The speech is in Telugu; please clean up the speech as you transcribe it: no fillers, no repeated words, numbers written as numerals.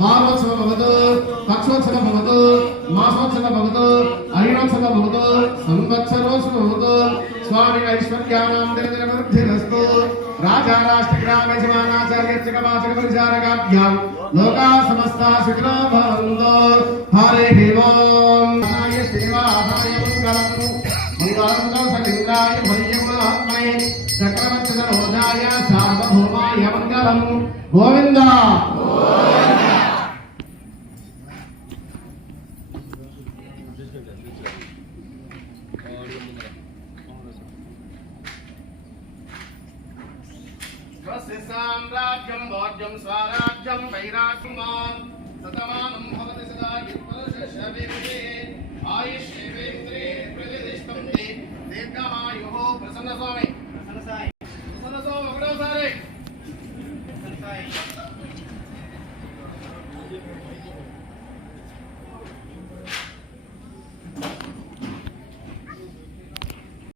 వారోత్సవ భవతు పక్షోత్సవ భవతు మాసోత్సవ భవతు అరిణోత్సవ భవతు సంవత్సరోత్సవ భవతు స్వామి ఐశ్వర్యానాం దినదినవృద్ధిరస్తు రాజా రాష్ట్రగ్రామ యజమానాచార్యర్చకవాచక పరిచారకాభ్యాం లోకా సమస్తా సుఖినో భవంతు. హరి ఓం నాయ శ్రీవాసాయ మంగళం మంగళం కౌసలింద్రాయ భయ్యమాత్మై చక్రవర్తి రోధాయ సార్వభౌమాయ మంగళం. గోవింద సామ్రాజ్యం భోజ్యం స్వరాజ్యం వైరాగ్యం సతమానం భవతి సదా యుక్తశేషవిదే ఆయుష్యే